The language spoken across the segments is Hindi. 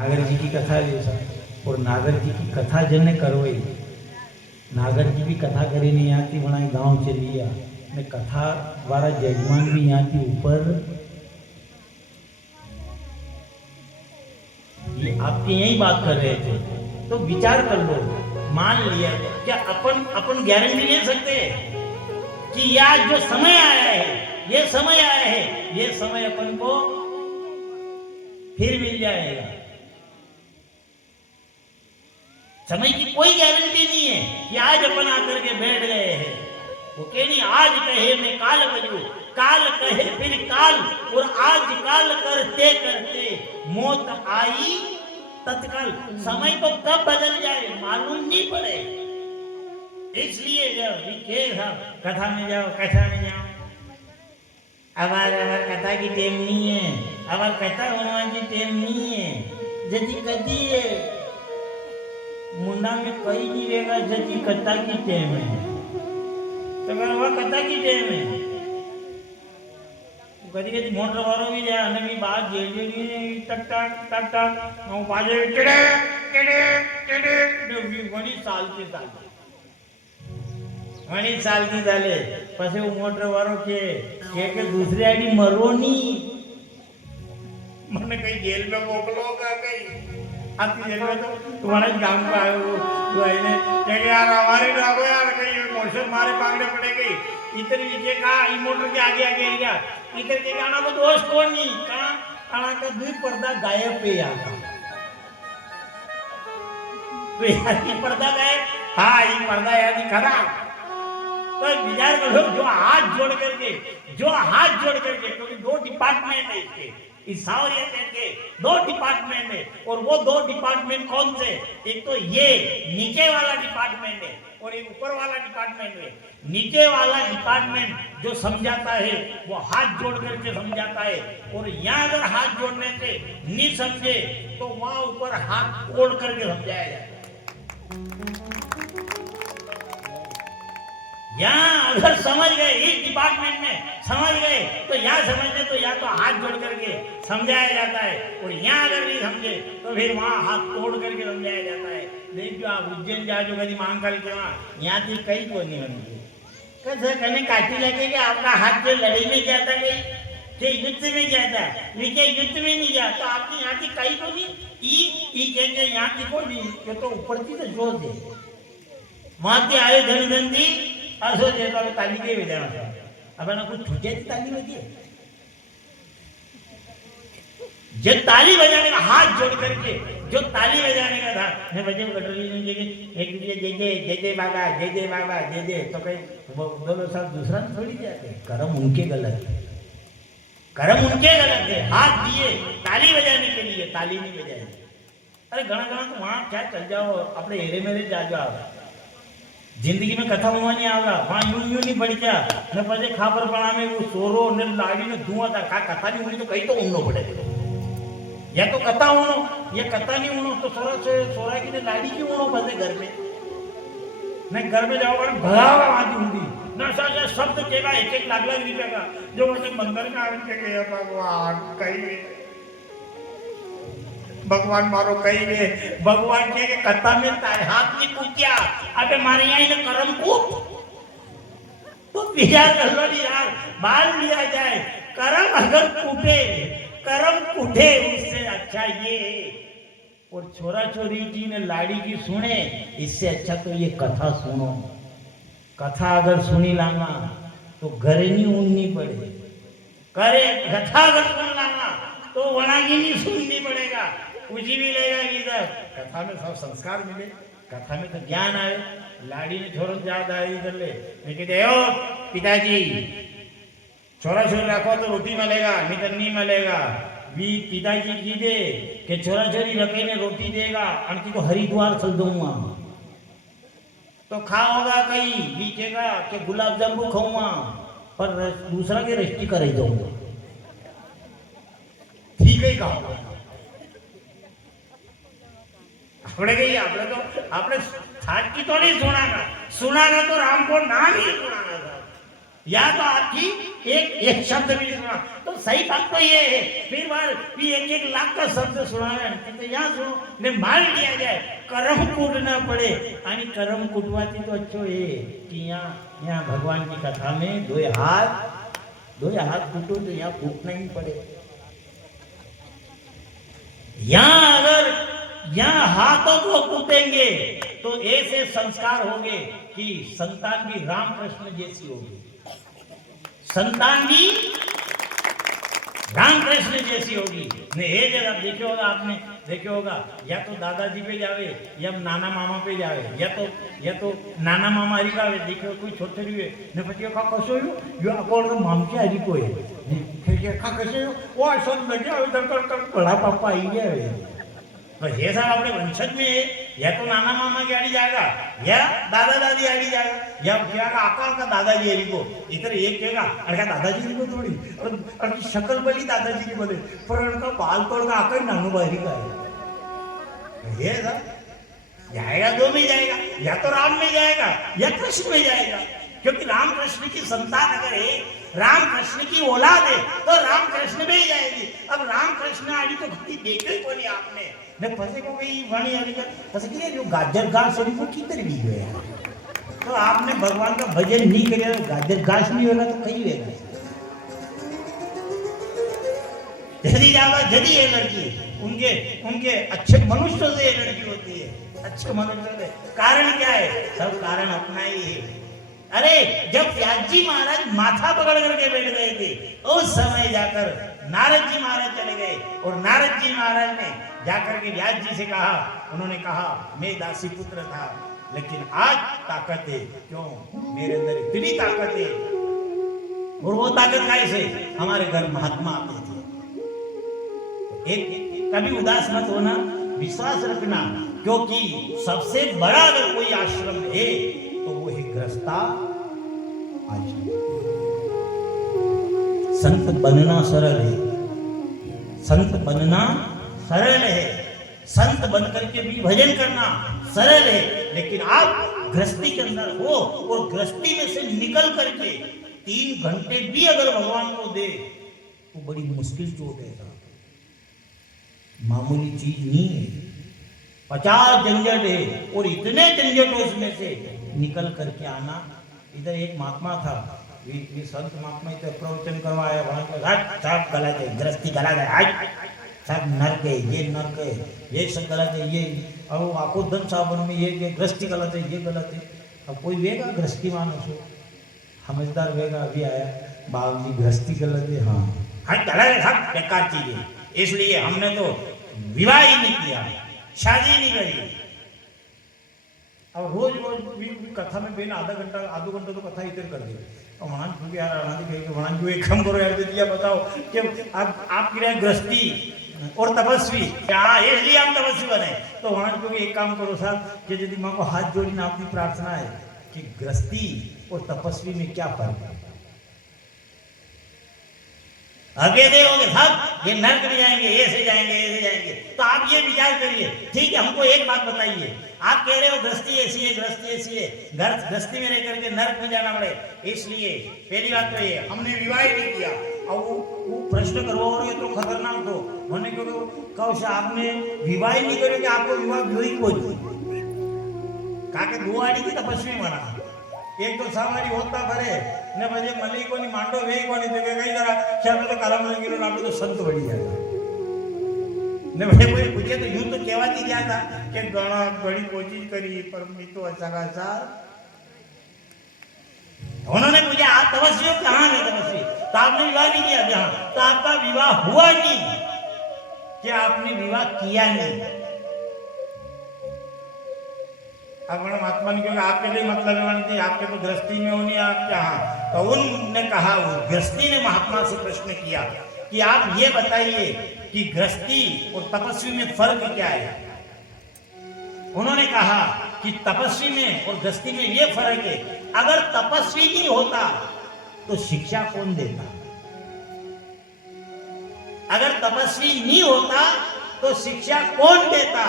नागर जी की कथा और नागर जी की कथा जने करवाई। नागर जी भी कथा करी नहीं यहाँ थी वहाँ गाँव चली गया ने कथा वाला जजमान भी यहाँ थी ऊपर। ये आपके यही बात कर रहे थे तो विचार कर लो। मान लिया क्या अपन अपन गारंटी ले सकते हैं कि यह जो समय आया है ये समय आया है ये समय अपन को फिर मिल जाएगा। समय की कोई गारंटी नहीं है कि आज अपन आकर के बैठ गए हैं। वो कह नहीं आज कहे मैं काल बजू काल कहे फिर काल और आज काल करते करते मौत आई तत्काल। समय तो कब बदल जाए मालूम नहीं पड़े। इसलिए जाओ कथा में जाओ कथा में जाओ। अबार कथा की टेम नहीं है अबार कथा होने की टेम नहीं है। जदी कदी है मुंडा में कई नहीं रहेगा जदी कथा की टेम है तो अगर वह कथा की टेम है कभी कभी मोटर वालों भी जाए અને बात जेडी टक टक टक टक હું પાછે ટેડે ટેડે ટેડे ઘણી ચાલતી ચાલતી ઘણી ચાલતી ચાલે પછી હું મોટર વાળો કે दूसरी आईडी मरो नहीं મને કઈ જેલ में મોકલો का कहीं आती जेल में तो तुम्हारे गांव का आयो तो आईने कि यार हमारे ड्राइवर यार कहीं मोशन मारे पागड़े पड़े गई इधर नीचे का ई मोटर के आगे आगे गया इधर के गाना को दोस्त कौन नहीं कहां आना का दुई पर्दा गायब पे आता तो यार ये पर्दा गायब हाँ ये पर्दा यार खरा। तो विचार करो जो हाथ जोड़ करके क्योंकि दो डिपार्टमेंट है इसके इस सावरिया के दो डिपार्टमेंट है और वो दो डिपार्टमेंट कौन से एक तो ये नीचे वाला डिपार्टमेंट है और एक ऊपर वाला डिपार्टमेंट है। नीचे वाला डिपार्टमेंट जो समझाता है वो हाथ जोड़ करके समझाता है और यहाँ अगर हाथ जोड़ने से नहीं समझे तो वहां ऊपर हाथ ओढ़ करके समझाया जाए। यहाँ अगर समझ गए इस डिपार्टमेंट में समझ गए तो यहाँ समझने तो या तो हाथ जोड़ करके समझाया जाता है और यहाँ अगर नहीं समझे तो फिर वहाँ हाथ तोड़ करके समझाया जाता है। देखिए आप उज्जैन जाओ कभी महाकाल के वहाँ यहाँ थी कई को नहीं बनती कैसे कहने काटी लगे कि आपका हाथ जो लड़ाई में जाता है कि युद्ध में जाता है लेकिन युद्ध में नहीं गया तो आपकी यहाँ थी कई को नहीं कहेंगे यहाँ थी को नहीं तो ऊपर थी तो जोर दे वहां से आए धन धंधी असो जेता ताली के विधान अब ना कुछ छूटे थी ताली बजी जो ताली बजाने का हाथ जोड़ करके जो ताली बजाने का था मैं बजे कटोरी में एक दूसरे जय जय बाबा जय जय तो कहीं दोनों साथ दूसरा थोड़ी जाते कर्म उनके गलत है हाथ दिए ताली बजाने के लिए ताली नहीं बजाई। अरे घना तो वहां क्या चल जाओ अपने हेरे मेरे जा जाओ जिंदगी में कथा हुआ नहीं आवा वहां यूं नहीं पड़ी क्या न पजे खापर पड़ा में वो सोरो ने लाड़ी ने धुआं था का कथा नहीं हुई तो कहीं तो उड़नो पड़े या तो कथा उड़ो ये कथा नहीं उड़ो तो सोरा की ने लाड़ी की उड़ो पजे घर में मैं घर में जाओ और भगावा आदि हुई ना सा शब्द केगा एक लाख रुपया का जो मुझे मंदिर में आके के भगवान कहीं भगवान मारो कहीं में भगवान के कथा में तारे हाथ नहीं कूटिया अबे मारे यहाँ ने कर्म कूट तो विचार कर लो यार बाल लिया जाए कर्म अगर कूटे उससे अच्छा ये और छोरा छोरी की ने लाड़ी की सुने इससे अच्छा तो ये कथा सुनो। कथा अगर सुनी लाना तो घरे नहीं उड़नी पड़े करे कथा अगर सुन लाना तो वनागी नहीं सुननी पड़ेगा पूजी भी लेगा इधर कथा में सब संस्कार मिले कथा में तो ज्ञान आए। लाड़ी ने छोरो याद आए इधर ले कहते हो पिताजी छोरा छोरी रखो तो रोटी मिलेगा नहीं तो नहीं मिलेगा भी पिताजी की दे कि छोरा छोरी रखे ने रोटी देगा आणकी तो हरिद्वार चल दूंगा तो खाओगा कहीं बीचेगा कि गुलाब जामुन खाऊंगा पर दूसरा के रेस्टी कर ही दूंगा ठीक है खाओगा આપણે કહીએ આપણે તો આપણે સાચી તો નહીં સુનાના તો રામ को नाम ही सुनाना था या तो आपकी एक शब्द भी सुना तो तो सही बात तो ये है, फिर बार भी एक एक लाख का शब्द सुनावे तो यहाँ सुनो ने मार दिया जाए, करम कूटना पड़े। आणि करम कूटवाથી तो अच्छो ये कि यहाँ भगवान की कथा में दो हाथ कूटो तो यहाँ कूटना ही पड़े। यहाँ अगर यहाँ हाथों को कूटेंगे तो ऐसे संस्कार होंगे कि संतान भी रामकृष्ण जैसी होगी, संतान भी रामकृष्ण जैसी होगी। ने ये जगह देखे होगा आपने, देखे होगा या तो दादाजी पे जावे या नाना मामा पे जावे या तो नाना मामा हरी का देखे कोई छोटी हुए ने पति का कसो यो अकोर मामके हरी को है के का कसे वो सन लगे तर बड़ा पापा आई गया। तो ये सब अपने वंशज में है, या तो नाना मामा की आड़ी जाएगा या दादा दादी आड़ी जाएगा या क्या आकार का दादाजी हरी को इधर एक कहेगा अरे का दादाजी हरी को थोड़ी और शक्ल बली दादाजी की बोले पर उनका बाल तोड़ का आकर नानू बाहरी का है। ये सब जाएगा दो में जाएगा, या तो राम में जाएगा या कृष्ण में जाएगा, क्योंकि राम कृष्ण की संतान अगर है, राम कृष्ण की औलाद है तो राम कृष्ण में ही जाएगी। अब राम कृष्ण आड़ी तो कभी देखे को नहीं आपने मैं फंसे को गई वाणी आड़ी का फंसे कि जो गाजर घास है वो किधर भी गया। तो आपने भगवान का भजन नहीं किया तो गाजर घास नहीं होगा तो कहीं होगा। यदि ज्यादा यदि ये लड़की उनके अच्छे मनुष्यों से ये लड़की होती है, अच्छे मनुष्यों से। कारण क्या है? सब कारण अपना ही है। अरे जब व्यास जी महाराज माथा पकड़ करके बैठ गए थे उस समय जाकर नारद जी महाराज चले गए और नारद जी महाराज ने जाकर के व्यास जी से कहा, उन्होंने कहा मैं दासी पुत्र था लेकिन आज ताकत है। क्यों? मेरे अंदर इतनी ताकत है। और वो ताकत कैसे? हमारे घर महात्मा आते थे। एक कभी उदास मत होना, विश्वास रखना, क्योंकि सबसे बड़ा अगर कोई आश्रम है तो वो है गृहस्था आश्रम। संत बनना सरल है, संत बनना सरल है, संत बनकर के भी भजन करना सरल है, लेकिन आप गृहस्थी के अंदर हो और गृहस्थी में से निकल करके 3 घंटे भी अगर भगवान को दे तो बड़ी मुश्किल चोट है, मामूली चीज नहीं है। 50 झंझट है और इतने झंझटों में से निकल करके आना। इधर एक महात्मा था, ये संत महात्मा इधर प्रवचन करवाया, वहां सब गलत है, गृहस्थी गलत है, सब नर्क है, ये नर्क है, ये सब गलत है, ये अब आखो धन सावन में ये गृहस्थी गलत है, ये गलत है। अब कोई वेगा गृहस्थी मानुस हो समझदार वेगा अभी आया बाबू जी गृहस्थी गलत है, हाँ गलत है, सब बेकार चीज है। इसलिए हमने तो विवाह ही नहीं किया, शादी नहीं करी। अब रोज कथा में बेन आधो घंटा तो कथा इधर कर दी। और वहां क्योंकि यार वहां जो एक काम करो यार दिया बताओ कि आप किया गृहस्थी और तपस्वी क्या इसलिए आप तपस्वी बने। तो वहां क्योंकि एक काम करो साहब कि यदि माँ को हाथ जोड़ी ना आपकी प्रार्थना है कि गृहस्थी और तपस्वी में क्या फर्क है। आगे देखोगे साहब ये नर्क में जाएंगे, ऐसे जाएंगे, तो आप ये विचार करिए। ठीक है, हमको एक बात बताइए, आप कह रहे हो गृहस्थी ऐसी है, गृहस्थी में रह करके नर्क में जाना पड़े। इसलिए पहली बात तो ये हमने विवाह ही नहीं किया। और वो प्रश्न करवाओगे तो खतरनाक हो होने को कहो से आपने विवाह ही नहीं करे कि आपको विवाह भी को कहा के 2 आड़ी की तपस्वी बना, एक तो सामारी होता भरे ने बजे मली को नहीं मांडो वे को नहीं देखे गई जरा क्या तो करम लगी लो आप तो संत बढ़ी जाएगा ने बजे कोई पूछे तो यूं तो कहवाती क्या था कि गणा बड़ी कोशिश करी पर मैं तो अच्छा खासा। उन्होंने पूछा आप तपस्वी हो? कहाँ है तपस्वी? तो आपने विवाह नहीं किया? जहाँ तो आपका विवाह हुआ नहीं कि आपने विवाह किया नहीं। महात्मा ने क्योंकि आपके लिए मतलब है आपके तो गृहस्थी में होनी आप यहाँ। तो उनने कहा, गृहस्थी ने महात्मा से प्रश्न किया कि आप ये बताइए कि गृहस्थी और तपस्वी में फर्क क्या है। उन्होंने कहा कि तपस्वी में और गृहस्थी में ये फर्क है, अगर तपस्वी नहीं होता तो शिक्षा कौन देता, अगर तपस्वी नहीं होता तो शिक्षा कौन देता।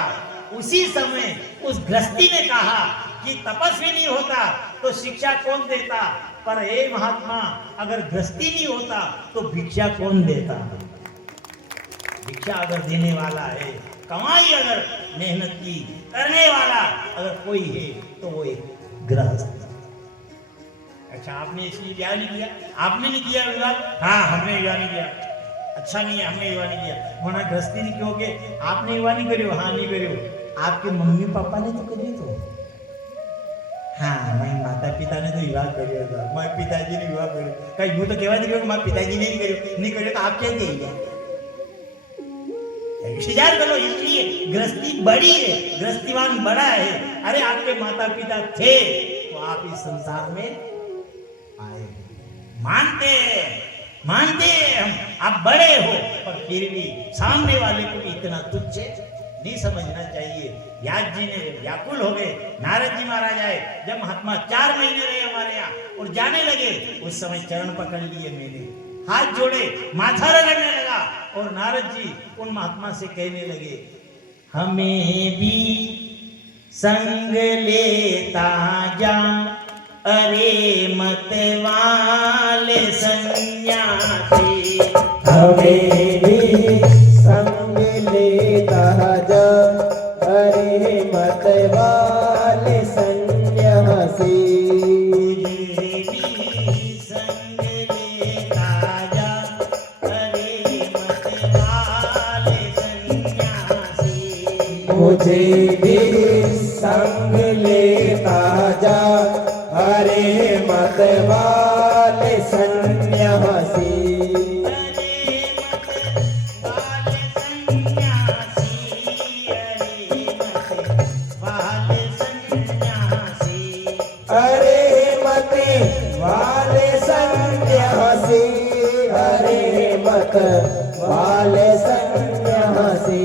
उसी समय उस गृहस्थी ने कहा कि तपस्वी नहीं होता तो शिक्षा कौन देता। पर हे महात्मा, अगर गृहस्थी नहीं होता तो भिक्षा कौन देता? भिक्षा अगर देने वाला है, कमाई अगर मेहनत की करने वाला अगर कोई है तो वो एक गृहस्थ। अच्छा, आपने इसलिए विवाह नहीं किया? आपने नहीं किया विवाह? हाँ, हमने विवाह नहीं किया। अच्छा नहीं है, हमने विवाह नहीं किया। वरना गृहस्थी नहीं क्योंकि आपने विवाह नहीं करियो? हाँ, नहीं करियो। आपके मम्मी पापा ने तो करियो तो? हाँ, मैं माता पिता ने तो विवाह करियो था, मैं पिताजी ने विवाह करियो। कहीं यूं तो कहवा नहीं, मैं पिताजी ने नहीं करियो तो आप क्या कहिए? इंतजार करो, इसलिए गृहस्थी बड़ी है, गृहस्थीवान बड़ा है। अरे आपके माता पिता थे तो आप इस संसार में आए। मानते हम, आप बड़े हो, पर फिर भी सामने वाले को भी इतना तुच्छ नहीं समझना चाहिए। व्यास जी ने व्याकुल हो गए, नारद जी महाराज आए। जब महात्मा 4 महीने रहे हमारे यहाँ और जाने लगे, उस समय चरण पकड़ लिए मैंने, हाथ जोड़े, माथा रगड़ने लगा और नारद जी उन महात्मा से कहने लगे, हमें भी संग लेता जा, अरे मत वाले सन्यासी। हमें भी संग लेता जा, अरे मत वाले सन्यासी। मुझे भी संग लेता जा, अरे मत वाले सन्यासी। अरे मत वाले सन्यासी, अरे मत वाले सन्यासी।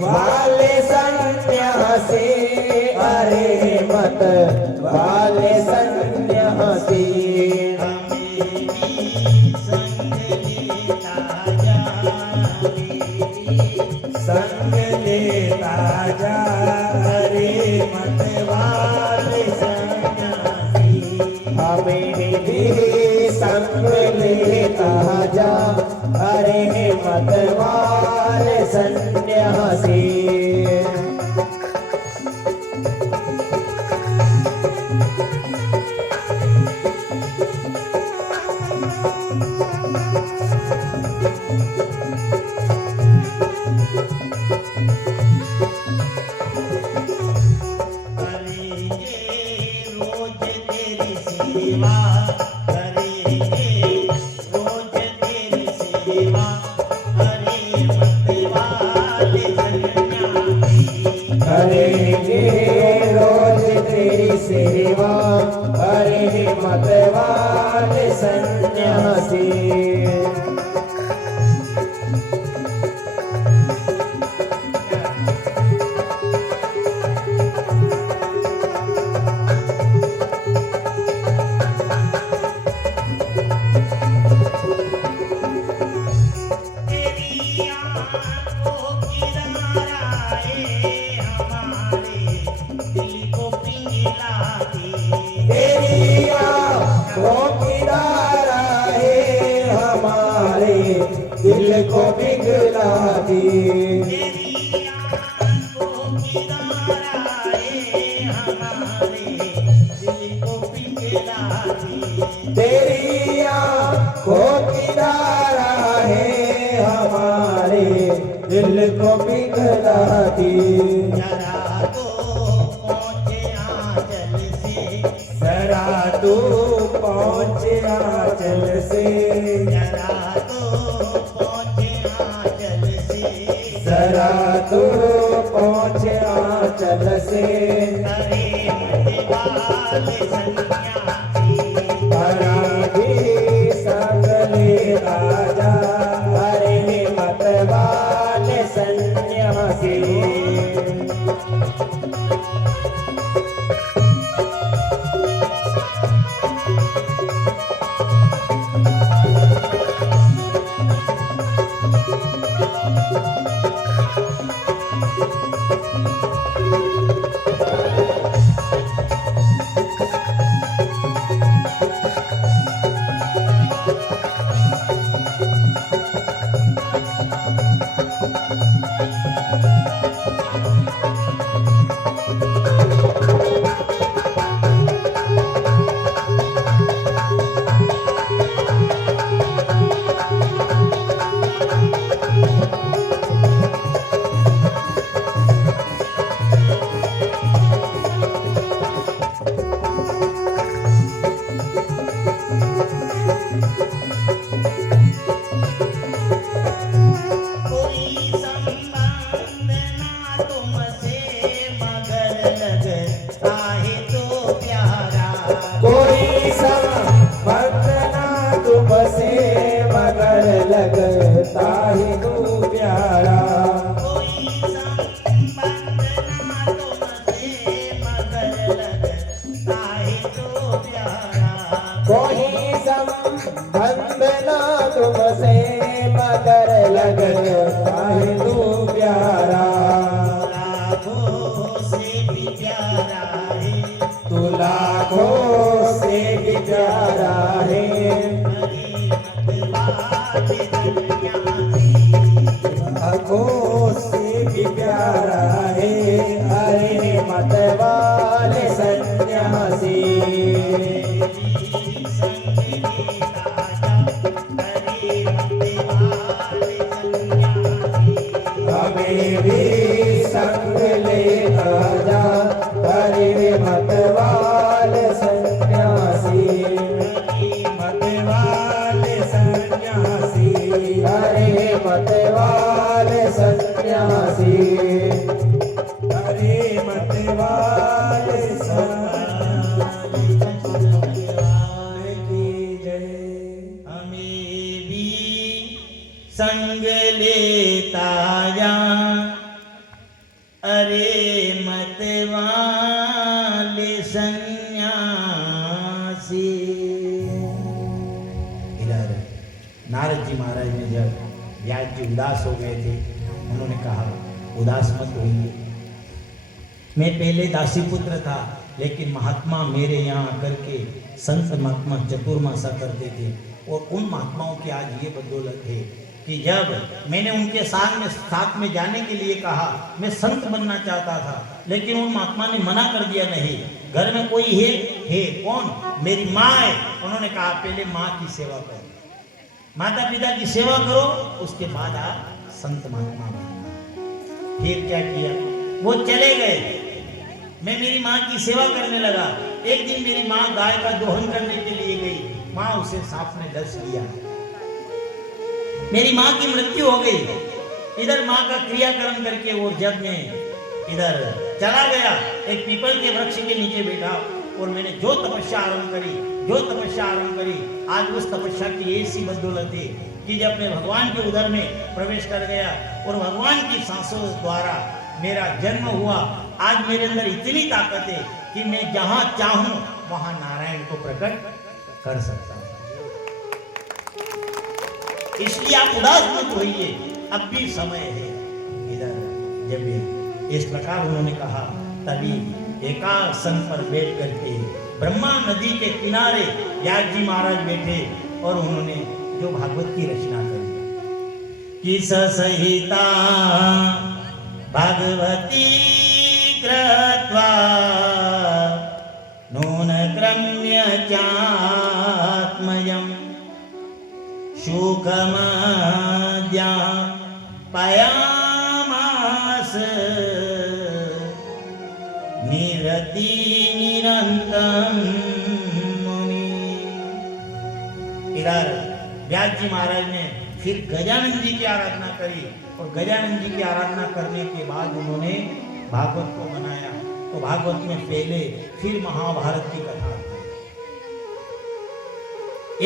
वाले सन्यासी, अरे मत वाले सन्यासी। संग लेता जा, अरे मत वाले सन्यासी। हमें भी संग लेता जा, अरे मत वाले सन्यासी। करेंगे रोज तेरी सेवा, अरे मत वाले सन्यासी। दिल को पिघला दी, तेरी आँखों की धारा है हमारे दिल को पिघला दी। जरा तू पहुँचे आंचल से, जरा तू पहुँचे आंचल से। अराधी संग लेता जा, अरे मत वाले सन्यासी। आंखों से भी प्यारा है, आंखों से भी प्यारा है, अरे मत वाले सन्यासी। हमें भी संग लेता जा, अरे मत वाले सन्यासी, मत वाले सन्यासी, अरे मत वाले सन्यासी, अरे मत वाले सन्यासी की जय। हमें भी संग लेता जा, अरे मत वाले सन्यासी। इधर नारद जी महाराज ने जब व्यास जी उदास हो गए थे, उन्होंने कहा उदास मत होइए, मैं पहले दासी पुत्र था, लेकिन महात्मा मेरे यहाँ आकर के संत महात्मा चतुर्मासा करते थे, और उन महात्माओं की आज ये बदौलत है कि जब मैंने उनके साथ में जाने के लिए कहा, मैं संत बनना चाहता था, लेकिन उन महात्मा ने मना कर दिया, नहीं, घर में कोई है कौन, मेरी माँ है। उन्होंने कहा पहले माँ की सेवा करो, माता पिता की सेवा करो, उसके बाद आप संत महात्मा बनना। फिर क्या किया, वो चले गए, मैं मेरी माँ की सेवा करने लगा। एक दिन मेरी माँ गाय का दोहन करने के लिए गई, माँ उसे सांप ने डस लिया, मेरी माँ की मृत्यु हो गई। इधर माँ का क्रियाकर्म करके वो जब मैं इधर चला गया, एक पीपल के वृक्ष के नीचे बैठा, और मैंने जो तपस्या आरंभ करी, आज उस तपस्या की ऐसी बदौलत है कि जब मैं भगवान के उदर में प्रवेश कर गया और भगवान की सांसों द्वारा मेरा जन्म हुआ, आज मेरे अंदर इतनी ताकत है कि मैं जहां चाहूं वहां नारायण को प्रकट कर सकता हूं। इसलिए आप उदास मत होइए, अब भी समय है। इधर जब इस प्रकार उन्होंने कहा, तभी एकासन पर बैठ करके ब्रह्मा नदी के किनारे व्यास जी महाराज बैठे, और उन्होंने जो भागवत की रचना करी, किस सहिता भगवती कृत्वा नून क्रम्य चात्मयम् शोकमाद्या पयामास निरति निरंतम मुनि। इधर व्यास जी महाराज ने फिर गजानन जी की आराधना करी, और गजानन जी की आराधना करने के बाद उन्होंने भागवत को बनाया। तो भागवत में पहले फिर महाभारत की कथा थी।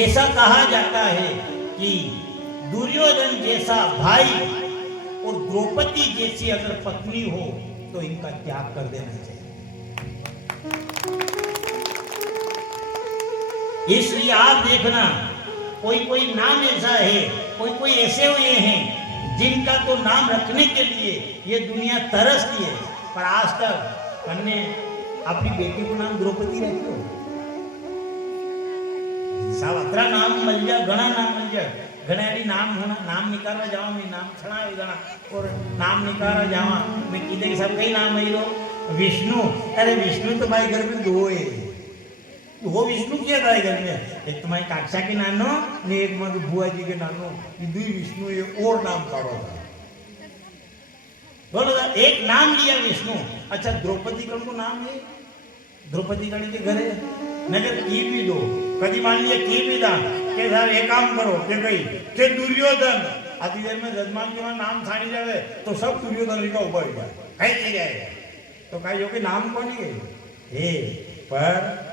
ऐसा कहा जाता है कि दुर्योधन जैसा भाई और द्रौपदी जैसी अगर पत्नी हो तो इनका त्याग कर देना चाहिए। इसलिए आप देखना, कोई नाम ऐसा है, कोई ऐसे हुए हैं जिनका तो नाम रखने के लिए ये दुनिया तरसती है, पर आज तक हमने अपनी बेटी को नाम द्रौपदी रखी हो? सावत्रा नाम मिल जा, घना नाम मिल जा, घने नाम होना, नाम निकाला जावा, मैं नाम छड़ा गणा और नाम निकाला जावा, मैं किधर सब कई नाम है लो विष्णु। अरे विष्णु तो भाई घर में दो है, वो विष्णु क्या था घर में, एक तुम्हारी काक्षा के नानो ने एक मारी बुआ जी के नानो, ये दो विष्णु, ये और नाम काढ़ो था, बोलो एक नाम लिया विष्णु। अच्छा द्रौपदी कौन को नाम है, द्रौपदी गण के घरे नगर की भी दो, कभी मान लिया की भी दान के सर एक काम करो के गई के दुर्योधन, आधी देर में जजमान के नाम छाड़ी जावे तो सब दुर्योधन लिखा ऊपर जाए, कहीं नहीं जाएगा, तो कहीं के नाम कौन ही गई हे। पर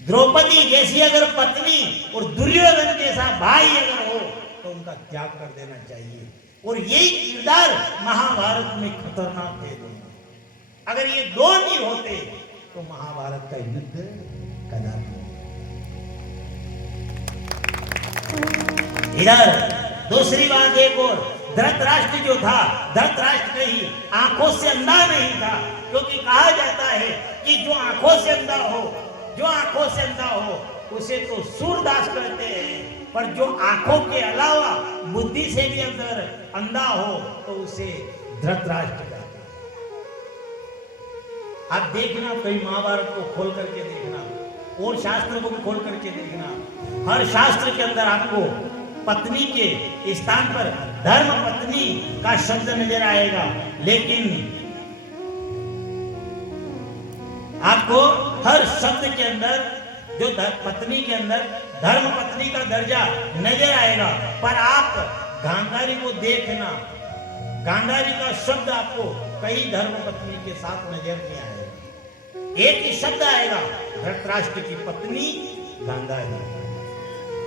द्रौपदी जैसी अगर पत्नी और दुर्योधन जैसा भाई अगर हो तो उनका त्याग कर देना चाहिए, और यही किरदार महाभारत में खतरनाक है दोनों। अगर ये दो नहीं होते तो महाभारत का युद्ध कदापि। इधर दूसरी बात एक और, धृतराष्ट्र जो था, धृतराष्ट्र कहीं आंखों से अंधा नहीं था, क्योंकि कहा जाता है कि जो आंखों से अंधा हो उसे तो सूरदास कहते हैं, पर जो आंखों के अलावा बुद्धि से भी अगर अंधा हो तो उसे धृतराष्ट्र कहते हैं। आप देखना, कई महाभारत को खोल करके देखना और शास्त्र को भी खोल करके देखना, हर शास्त्र के अंदर आपको पत्नी के स्थान पर धर्म पत्नी का शब्द नजर आएगा, लेकिन आपको हर शब्द के अंदर जो पत्नी के अंदर धर्म पत्नी का दर्जा नजर आएगा। पर आप गांधारी को देखना, गांधारी का शब्द आपको कई धर्म पत्नी के साथ नजर नहीं आएगा। एक ही शब्द आएगा, धृतराष्ट्र की पत्नी गांधारी,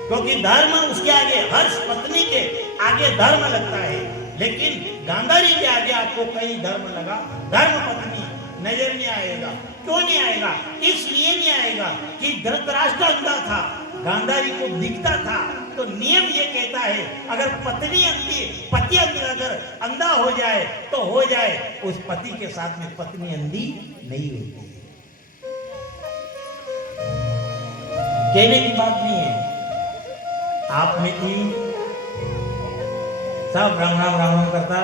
क्योंकि धर्म उसके आगे, हर पत्नी के आगे धर्म लगता है, लेकिन गांधारी के आगे आपको कई धर्म लगा, धर्म पत्नी नजर नहीं आएगा। क्यों नहीं आएगा? इसलिए नहीं आएगा कि धृतराष्ट्र अंधा था, गांधारी को दिखता था। तो नियम ये कहता है, अगर पत्नी अंधी, पति अगर अंधा हो जाए तो हो जाए, उस पति के साथ में पत्नी अंधी नहीं होती। कहने की बात नहीं है। आप में की सब राम राम राम राम करता,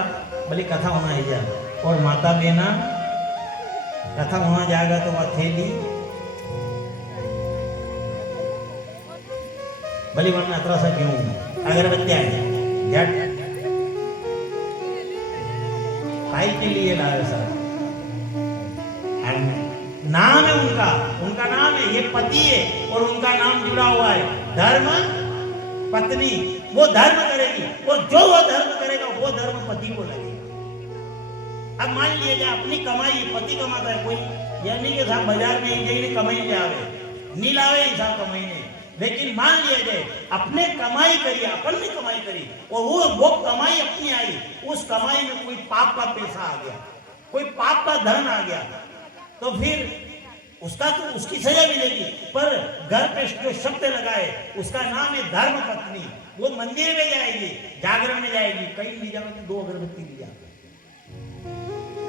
भले कथा होना है जा, और माता बेना कथा वहां जाएगा तो वह थैली भली वरना अतरा सा क्यों अगरबत्ती आ झट भाई के लिए लाए सर। नाम है उनका नाम है, ये पति है और उनका नाम जुड़ा हुआ है धर्म पत्नी। वो धर्म करेगी और जो वो धर्म करेगा वो धर्म पति को लगेगा। अब मान लीजिए अपनी कमाई पति कमाता है, कोई यह नहीं कि साहब बाजार में ही कमाई ले आवे, नहीं लावे साहब कमाई नहीं, लेकिन मान लिया जाए अपने कमाई करी, अपन ने कमाई करी और वो कमाई अपनी आई, उस कमाई में कोई पाप का पैसा आ गया, कोई पाप का धन आ गया, तो फिर उसका तो उसकी सजा मिलेगी। पर घर पे जो शब्द लगाए उसका नाम है धर्म पत्नी। वो मंदिर में जाएगी, जागरण में जाएगी, कहीं नहीं जाएगी, 2 अगरबत्ती ले जाएगी,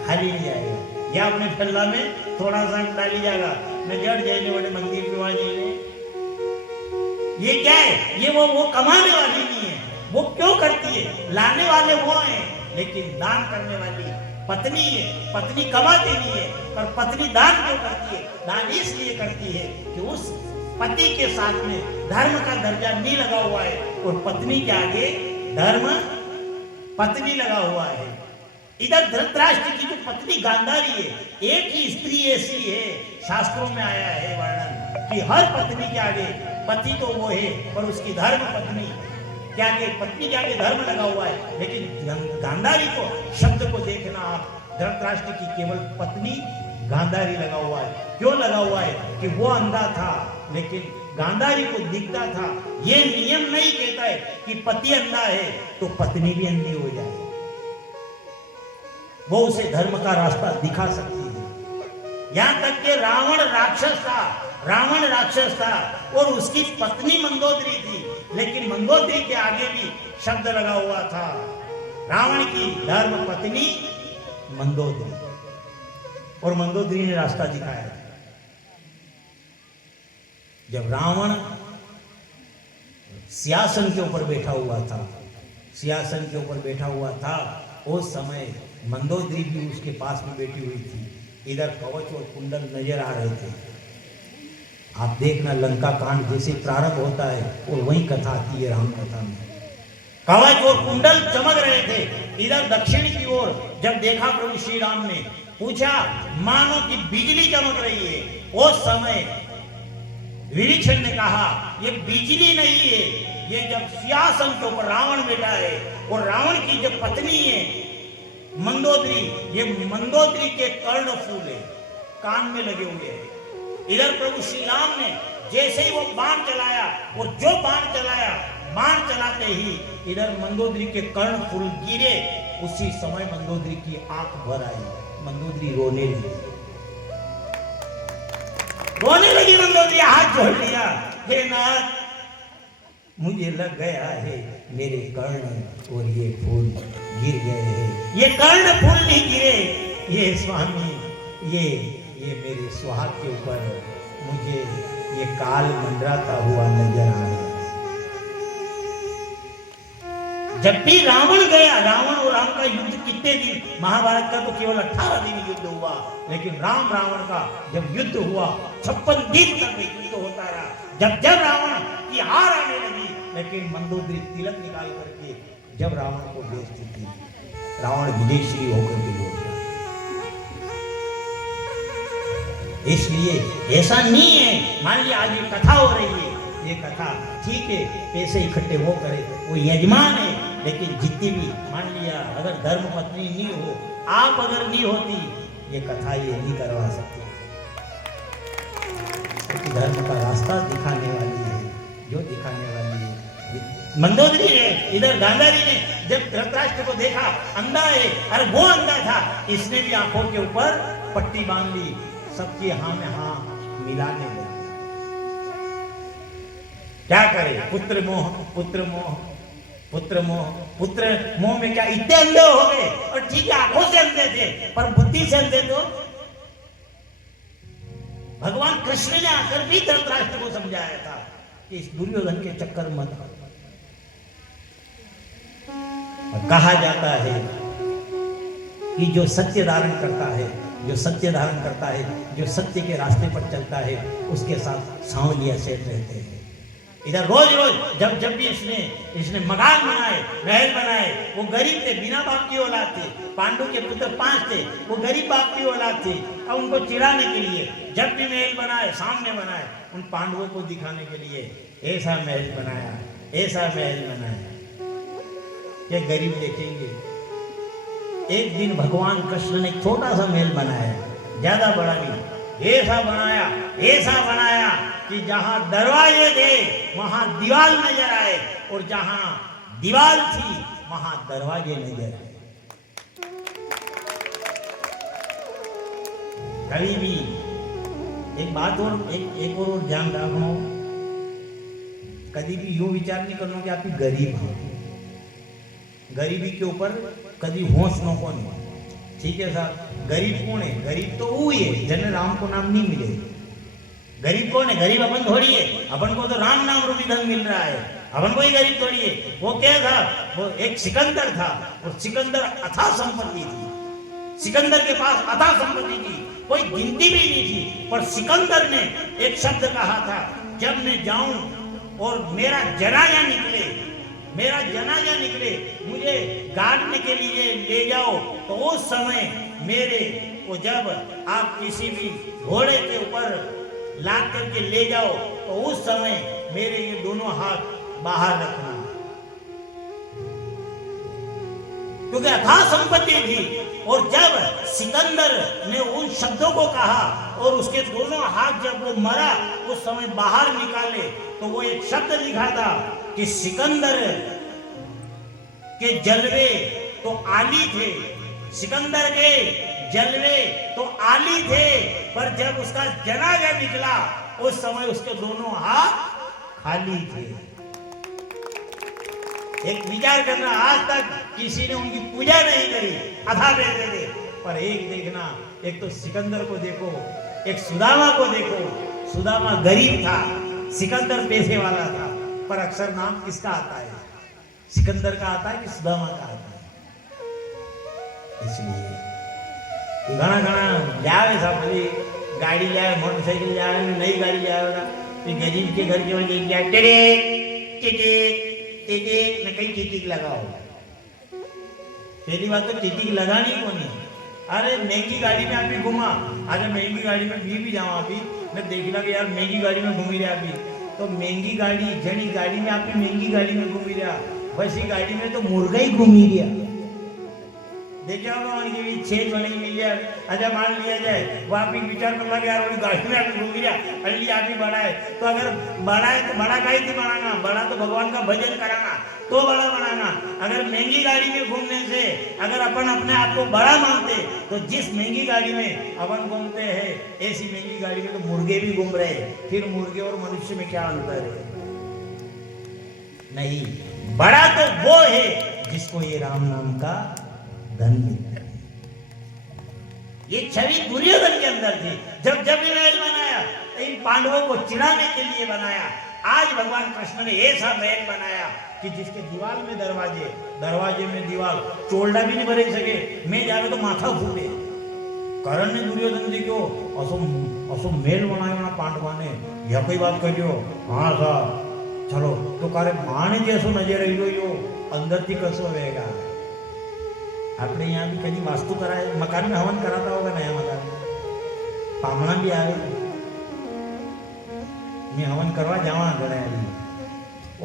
खाली नहीं जाएगा, या अपने फल्ला में थोड़ा सा डाली जाएगा, न जड़ जाएंगे बड़े मंदिर पे वहां जाएंगे। ये क्या है? ये वो कमाने वाली नहीं है। वो क्यों करती है? लाने वाले वो हैं, लेकिन दान करने वाली पत्नी है। पत्नी कमाती नहीं है, पर पत्नी दान क्यों करती है? दान इसलिए करती है कि उस पति के साथ में धर्म का दर्जा नहीं लगा हुआ है और पत्नी के आगे धर्म पत्नी लगा हुआ है। इधर धृतराष्ट्र की जो पत्नी गांधारी है, एक ही स्त्री ऐसी है, शास्त्रों में आया है वर्णन कि हर पत्नी के आगे पति तो वो है, पर उसकी धर्म पत्नी के आगे, पत्नी के आगे धर्म लगा हुआ है। लेकिन गांधारी को शब्द को देखना आप, धृतराष्ट्र की केवल पत्नी गांधारी लगा हुआ है। क्यों लगा हुआ है? कि वो अंधा था लेकिन गांधारी को दिखता था। ये नियम नहीं कहता है कि पति अंधा है तो पत्नी भी अंधी हो जाए, वो उसे धर्म का रास्ता दिखा सकती है। यहां तक कि रावण राक्षस था और उसकी पत्नी मंदोदरी थी, लेकिन मंदोदरी के आगे भी शब्द लगा हुआ था, रावण की धर्म पत्नी मंदोदरी, और मंदोदरी ने रास्ता दिखाया। जब रावण सिंहासन के ऊपर बैठा हुआ था, उस समय मंदोदरी भी उसके पास में बैठी हुई थी। इधर कवच और कुंडल नजर आ रहे थे। आप देखना, लंका कांड जैसे प्रारंभ होता है और वही कथा आती है राम कथा में। कवच और कुंडल चमक रहे थे। इधर दक्षिण की ओर जब देखा प्रभु श्री राम ने, पूछा मानो कि बिजली चमक रही है। उस समय विभीषण ने कहा ये बिजली नहीं है, ये जब सिंहासन के ऊपर रावण बैठा है और रावण की जो पत्नी है मंदोदरी, ये मंदोदरी के कर्ण फूल है, कान में लगे हुए हैं। इधर प्रभु श्री राम ने जैसे ही वो बाण चलाया, और जो बाण चलाते ही इधर मंदोदरी के कर्ण फूल गिरे। उसी समय मंदोदरी की आंख भर आई, मंदोदरी रोने लगी। मंदोदरी हाथ जोड़ लिया, हे नाथ मुझे लग गया है मेरे कर्ण और ये फूल गिर गए हैं। ये कर्ण फूल नहीं गिरे, ये स्वामी ये मेरे सुहाग के ऊपर मुझे ये काल मंडराता हुआ नजर आ रहा है। जब भी रावण गया, रावण और राम का युद्ध कितने दिन, महाभारत का तो केवल 18 दिन युद्ध हुआ, लेकिन राम रावण का जब युद्ध हुआ 56 दिन तक युद्ध होता रहा। जब जब रावण की हार आने लगी, लेकिन मंदोदरी तिलक निकाल करके जब रावण को बेचती थी, रावण विदेशी होकर के लौट गया। इसलिए ऐसा नहीं है, मान लिया आज ये कथा हो रही है, ये कथा ठीक है, पैसे इकट्ठे वो करे, वो यजमान है, लेकिन जितनी भी मान लिया अगर धर्म पत्नी नहीं हो, आप अगर नहीं होती, ये कथा ये नहीं करवा सकती, क्योंकि धर्म का रास्ता दिखाने वाली है, जो दिखाने वाली है मंदोदरी है। इधर गांधारी ने जब धृतराष्ट्र को देखा, अंधा है, अरे वो अंधा था, इसने भी आंखों के ऊपर पट्टी बांध ली, सबकी हाँ में हाँ मिलाने लगे। क्या करे, पुत्र मोह, पुत्र मोह, पुत्र मोह, पुत्र मोह में क्या इतने अंधे हो गए, और ठीक है आंखों से अंधे थे पर बुद्धि से अंधे तो भगवान कृष्ण ने आकर भी धृतराष्ट्र को समझाया था कि इस दुर्योधन के चक्कर मत आओ। और कहा जाता है कि जो सत्य धारण करता है, जो सत्य धारण करता है, जो सत्य के रास्ते पर चलता है, उसके साथ सांवलिया सेठ रहते हैं। इधर रोज रोज जब भी इसने मकान बनाए, महल बनाए, वो गरीब थे, बिना बाप की औलाद थे, पांडु के पुत्र 5 थे, वो गरीब बाप की औलाद थे। अब उनको चिढ़ाने के लिए जब भी महल बनाए, सामने बनाए, उन पांडवों को दिखाने के लिए ऐसा महल बनाया, ऐसा महल बनाया, ये गरीब देखेंगे। एक दिन भगवान कृष्ण ने छोटा सा महल बनाया, ज्यादा बड़ा नहीं, ऐसा बनाया कि जहां दरवाजे थे वहां दीवार नजर आए, और जहां दीवार थी वहां दरवाजे नजर आए। कभी भी एक बात और एक और ध्यान रखो, कभी भी यूं विचार नहीं करना कि आप गरीब हो, गरीबी के ऊपर कभी होश न को नहीं, ठीक है साहब। गरीब कौन है? गरीब तो वो ही है जन राम को नाम नहीं मिले। गरीब कौन है? गरीब अपन थोड़ी है, अपन को तो राम नाम रूपी धन मिल रहा है, अपन कोई गरीब थोड़ी है। वो क्या था? वो एक सिकंदर था, और सिकंदर अथाह संपत्ति थी, सिकंदर के पास अथाह संपत्ति थी, कोई गिनती भी नहीं थी। पर सिकंदर ने एक शब्द कहा था, जब मैं जाऊं और मेरा जनाजा निकले, मुझे गाड़ने के लिए ले जाओ, तो उस समय मेरे को जब आप किसी भी घोड़े के ऊपर लाद करके ले जाओ, तो उस समय मेरे ये दोनों हाथ बाहर रखना, क्योंकि अथाह संपत्ति थी। और जब सिकंदर ने उन शब्दों को कहा और उसके दोनों हाथ जब वो मरा उस समय बाहर निकाले, तो वो एक शब्द लिखा था कि सिकंदर के जलवे तो आली थे, सिकंदर के जलवे तो आली थे, पर जब उसका जनाजा निकला उस समय उसके दोनों हाथ खाली थे। एक विचार करना, आज तक किसी ने उनकी पूजा नहीं करी, अथा बेचते थे, पर एक देखना, एक तो सिकंदर को देखो, एक सुदामा को देखो। सुदामा गरीब था, सिकंदर पैसे वाला था, पर अक्सर नाम किसका आता है? सिकंदर का आता है कि सुदामा का आता है? इसलिए घना घना जावे साहब, भले गाड़ी जाए, मोटरसाइकिल जाए, नई गाड़ी जाएगा, तो गरीब के घर के वजह क्या टिटिक में कहीं टिटिक लगाओ। पहली बात तो टिटिक लगानी कौन है? अरे महंगी गाड़ी में आप घुमा, अगर महंगी गाड़ी में भी जाओ, अभी मैं देख लगा यार महंगी गाड़ी में घूमी रहा, अभी तो महंगी गाड़ी जनी गाड़ी में आप महंगी गाड़ी में घूमी रहा, वैसी गाड़ी में तो मुर्गा ही घूमी रहा। देखा होगा उनकी भी 6 बने मिल जाए। अच्छा मान लिया जाए वो आप विचार कर लगे यार, गाड़ी में आप घूम गया, अल्ली आप ही बड़ा है, तो अगर बड़ा है तो बड़ा का ही थी बनाना, बड़ा तो भगवान का भजन कराना तो बड़ा बनाना। अगर महंगी गाड़ी में घूमने से अगर अपन अपने आप को बड़ा मानते, तो जिस महंगी गाड़ी में अपन घूमते हैं, ऐसी महंगी गाड़ी में तो मुर्गे भी घूम रहे हैं, फिर मुर्गे और मनुष्य में क्या अंतर है? नहीं, बड़ा तो वो है जिसको ये राम नाम का धन मिलता है। ये छवि दुर्योधन के अंदर थी। जब जब ये महल बनाया इन पांडवों को चिढ़ाने के लिए बनाया। आज भगवान कृष्ण ने ऐसा महल बनाया कि जिसके दीवार में दरवाजे में दीवार चोलडा भी नहीं भरे सके, मैं जावे तो माथा फूटे। करण ने दुर्योधन जी को असो मेल बनाया पांडवाने या कोई बात करियो। हाँ साहब चलो तो कारे माने जैसो नजर रही यो अंदर थी कसो वेगा। अपने यहाँ भी कभी वास्तु कराए, मकान में हवन कराता होगा नया मकान में, पामना भी आवे। मैं हवन करवा जावा गणा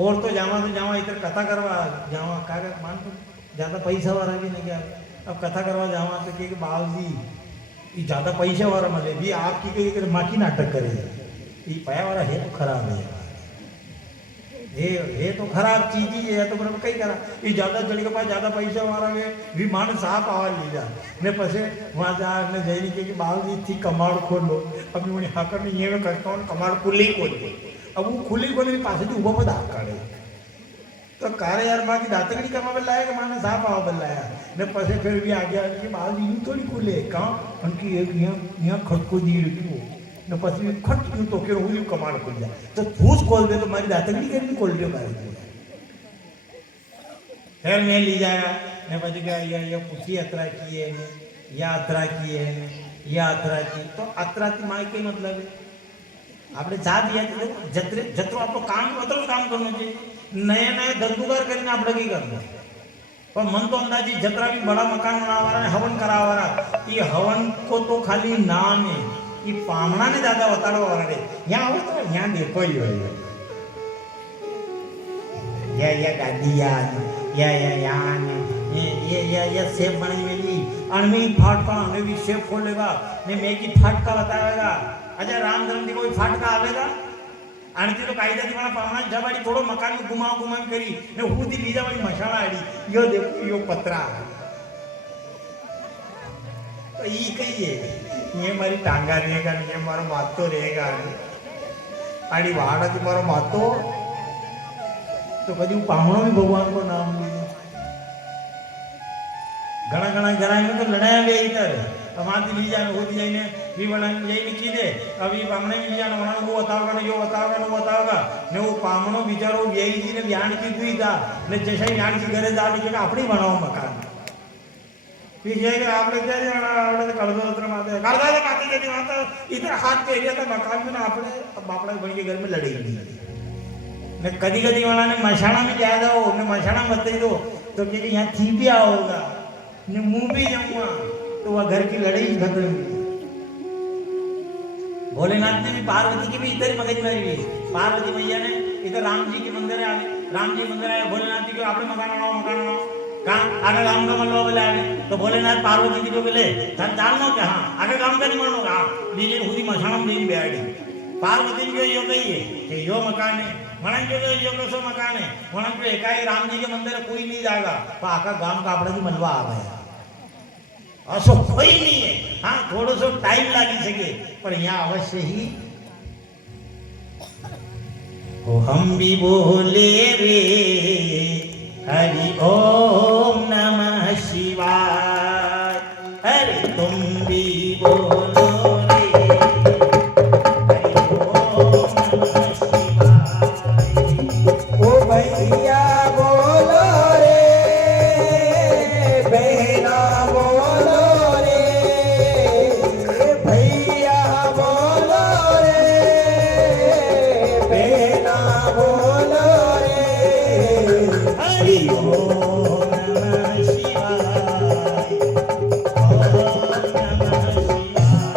और तो जावा इधर कथा करवा जावा का मान तो ज्यादा पैसा वाला भी नहीं क्या। अब कथा करवा जावा तो कि बाबू जी ये ज्यादा पैसे वाला मले भी आपकी कहीं माकी नाटक करे ये पाया वाला है तो खराब है। ये तो खराब चीज ही है तो बराबर कई करा ये ज्यादा जड़ी के पास ज्यादा पैसा वाला है भी मान साफ आवाज ली जा ने पसे वहां जा ने जई के बाबू जी थी कमाड़ खोलो अभी उन्हें हाकर ने ये करता हूं कमाड़ खुली खोल दे। अब वो खुली खोल पास उभा पर दाग काढ़े तो कारे यार बाकी दातगड़ी कमा बल्लाया कि माने साफ आवा बल्लाया ने पसे फिर भी आ गया कि बाबू जी थोड़ी खुले कहां उनकी एक यहां खटको दी रखी हो न पसी खट क्यों तो के हुई कमाड़ खुल जाए तो फूस खोल दे तो मारी दातगड़ी करनी खोल दे मारी फिर मैं ली जाएगा ने पसी क्या ये पुसी यात्रा की है यात्रा की है यात्रा की तो यात्रा की माय के मतलब है આપણે જા દિયા તો જતરો આપણો કામ અતરો કામ કરવું છે નયા નયા ધંધુકાર કરીને આપણે કઈ કરવું પણ મન તો અંદાજી જતરા भी बड़ा मकान बनावारा है हवन करावारा ये हवन को तो खाली नाम है ये पामणा ने ज्यादा बताड़ो वाला रे यहाँ हो तो यहाँ देखो ही हो या गाड़िया या सेब बनी मेरी अनमी फाटका ने भी सेब खोलेगा ने मैगी फाटका बताएगा। अच्छा राम धर्म थी कोई फाटका आवेगा आणती तो कायदा थी मला पावना जबाडी थोडो मकान में घुमाव करी ने हुदी लीजा वाली मशाला आड़ी यो देखो यो पत्रा तो ई कही है ये मारी टांगा रहेगा ये मारो मातो रहेगा आड़ी वाड़ा थी मारो मातो तो कभी पावनो भी भगवान को नाम लीजिए घना घना में तो लड़ाया वे इधर हमारी ली जाने होती जाने भी बना यही की दे अभी पामने मिल जाना वहां वो बताओगा ना यो बताओगा ना वो बताओगा ने वो पामनो बिचारो यही जी ने व्याण की हुई था ने जैसे ही व्याण की घरे जा के अपनी बनाओ मकान फिर ये कि आपने क्या जाना आपने तो कर्ज उतर मारते कर्जा से काटी के वहां तो इधर हाथ के एरिया था मकान में ना आपने बापड़ा बन के घर में लड़ेगी ने कदी वाला ने मशाना में जा जाओ ने मशाना मत दे दो तो कि यहाँ थी भी आओगा ने मुंह भी जाऊंगा तो वह घर की लड़ाई खत्म हुई। भोलेनाथ ने भी पार्वती की भी इधर मगज मारी हुई पार्वती मैया ने इधर राम जी के मंदिर है राम जी मंदिर आए भोलेनाथ जी को आपने मकान बनाओ कहाँ आगे काम का मल्लो बोले आगे तो भोलेनाथ पार्वती जी को बोले धन जानना क्या हाँ आगे काम का नहीं मानो हाँ लीजिए खुदी मशानम लीजिए बैठी पार्वती जी को यो कही है कि यो मकान है वणन जो यो कसो मकान है वणन जो एकाएक राम जी के मंदिर कोई नहीं जाएगा तो आका गांव का अपने मलवा आ गया असो कोई नहीं है। हाँ थोड़ो सो टाइम लागी सके पर यहाँ अवश्य ही ओ हम भी बोले रे हरि ओम नमः शिवाय अरे तुम भी बोलो रे हरि ओम नमः शिवाय ओ भैया बोलो रे बहना बोलो रे भैया बोलो रे बहना बोलो रे हरि ओम नमः शिवाय ओम नमः शिवाय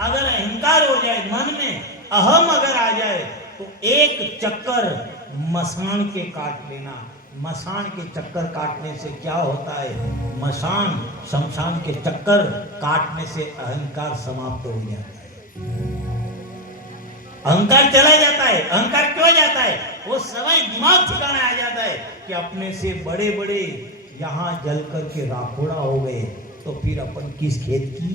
अगर अहंकार हो जाए मन में, अहम अगर आ जाए तो एक चक्कर मसान के काट लेना। मसान के चक्कर काटने से क्या होता है? मसान शमशान के चक्कर काटने से अहंकार समाप्त हो जाता है, अहंकार चला जाता है। अहंकार क्यों जाता है? वो समय दिमाग ठिकाने आ जाता है कि अपने से बड़े बड़े यहाँ जल करके राखोड़ा हो गए, तो फिर अपन किस खेत की?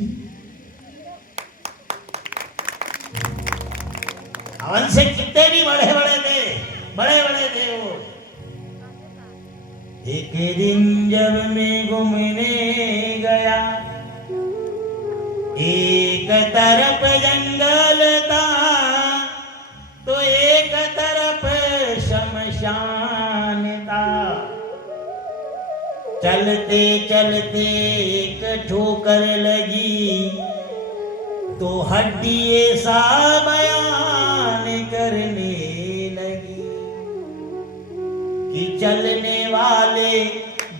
अवन से कितने भी बड़े बड़े थे वो। एक दिन जब मैं घूमने गया, एक तरफ जंगल था तो एक तरफ शमशान था। चलते चलते एक ठोकर लगी तो हड्डी ऐसा बयान करने लगी कि चलने वाले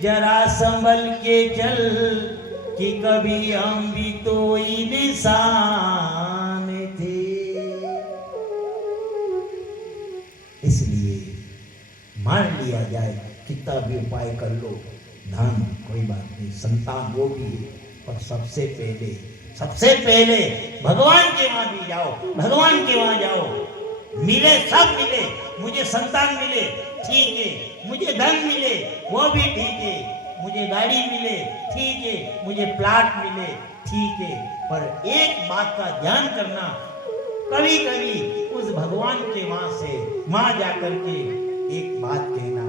जरा संभल के चल, कि कभी हम भी तो इंसान थे। इसलिए मान लिया जाए, कितना भी उपाय कर लो, धन कोई बात नहीं, संतान वो भी है, पर सबसे पहले भगवान के वहां भी जाओ, भगवान के वहां जाओ। मिले सब मिले, मुझे संतान मिले ठीक है, मुझे धन मिले वो भी ठीक है, मुझे गाड़ी मिले ठीक है, मुझे प्लाट मिले ठीक है, पर एक बात का ध्यान करना, कभी कभी उस भगवान के वहां से वहां जाकर के एक बात कहना,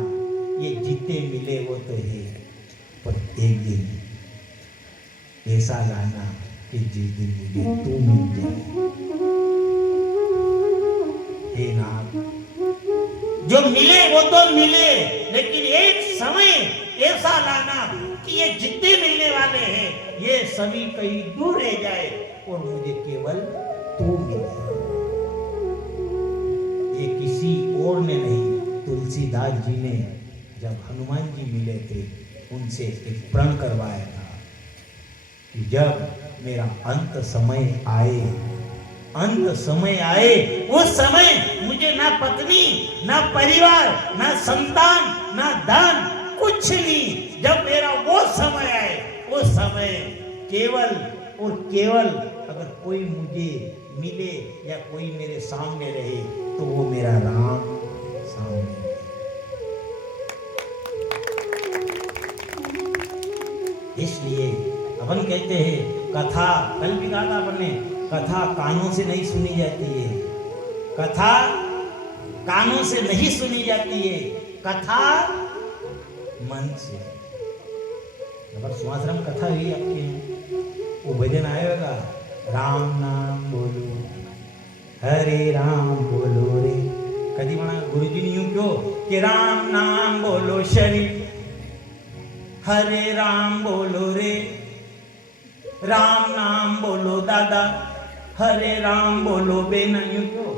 ये जितने मिले वो तो है, पर एक दिन ऐसा लाना कि जिस दिन मुझे तू मिल जाए। हे नाथ, जो मिले वो तो मिले, लेकिन एक समय ऐसा लाना कि ये जितने मिलने वाले हैं ये सभी कहीं दूर रह जाए और मुझे केवल तू मिले। ये किसी और ने नहीं, तुलसीदास जी ने जब हनुमान जी मिले थे उनसे एक प्रण करवाया था कि जब मेरा अंत समय आए उस समय मुझे ना पत्नी, ना परिवार, ना संतान, ना धन, कुछ नहीं। जब मेरा वो समय आए, उस समय केवल और केवल अगर कोई मुझे मिले या कोई मेरे सामने रहे तो वो मेरा राम सामने रहे। इसलिए अपन कहते हैं कथा, कल भी कहा था अपन ने, कथा कानों से नहीं सुनी जाती है, कथा कानों से नहीं सुनी जाती है, कथा मन से। अगर सुहाश्रम कथा हुई आपके यहाँ, वो भजन आएगा, राम नाम बोलो हरे राम बोलो रे। कभी मना गुरुजी ने यूं क्यों कि राम नाम बोलो शरीफ, हरे राम बोलो रे, राम नाम बोलो दादा, हरे राम बोलो बेना, यूं क्यों?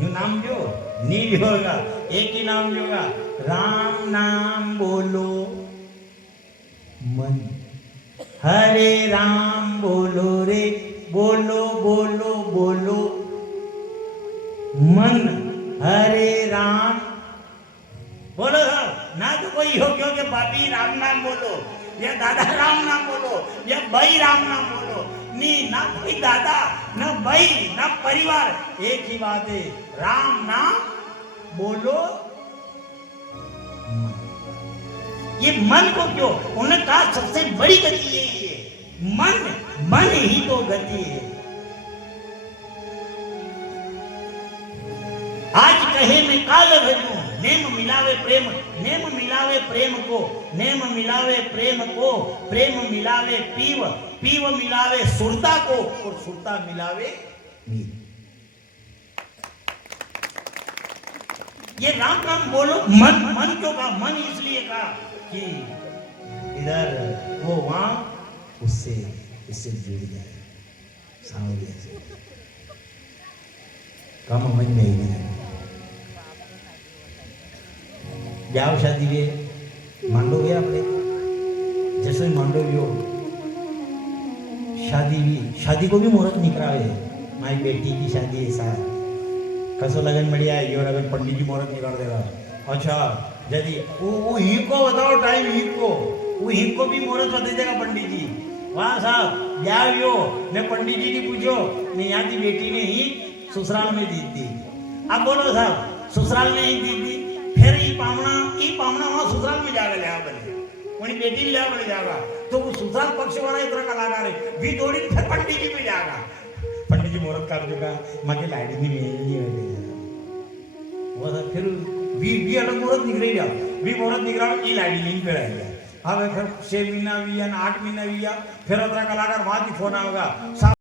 यूं नाम जो नील होगा, एक ही नाम जो होगा, राम नाम बोलो मन, हरे राम बोलो रे, बोलो बोलो बोलो मन, हरे राम बोलो ना। तो कोई हो क्यों कि भाभी राम नाम बोलो या दादा राम नाम बोलो या भाई राम नाम बोलो, नहीं ना कोई दादा ना भाई ना परिवार, एक ही बात है, राम नाम बोलो। ये मन को क्यों उन्होंने कहा सबसे बड़ी गति यही है, मन, मन ही तो गति है। आज कहे मैं काल भजू, नेम मिलावे प्रेम, नेम मिलावे प्रेम को, नेम मिलावे प्रेम को, प्रेम मिलावे पीव, पीव मिलावे सुरता को, और सुरता मिलावे मीर। ये राम नाम बोलो मन, मन क्यों कहा? मन इसलिए कहा कि इधर वो वहां उससे जुड़ जाए, सांवरिया से। कम समझ में ही नहीं जाओ शादी वे मांडो गया अपने जैसे मांडो गयो शादी भी, शादी को भी मुहूर्त निकला है, मारी बेटी की शादी है साहब, कसो लगन बढ़िया है, यो लगन पंडित जी मुहूर्त निकाल देगा। अच्छा यदि वो ही को बताओ टाइम, ही को वो ही को भी मुहूर्त बता देगा पंडित जी। वहाँ साहब जाओ ने पंडित जी ने पूछो ने यहाँ की बेटी ने ही ससुराल में दी थी। अब बोलो साहब ससुराल में ही दी थी, फिर ई पावना वहाँ ससुराल में जाकर लिया बने, वही बेटी लिया बने जाएगा, तो वो ससुराल पक्ष वाला इतना कलाकार है भी दौड़ी फिर पंडित जी में जाएगा। पंडित जी मुहूर्त कर चुका, माँ के लाइट नहीं मिलनी वो सर फिर भी अलग मुहूर्त निकल जाओ, भी मुहूर्त निकला ई लाइट नहीं पे रह गया। अब फिर 6 महीना भी या 8 महीना भी या फिर उतना कलाकार वहाँ की फोन आएगा।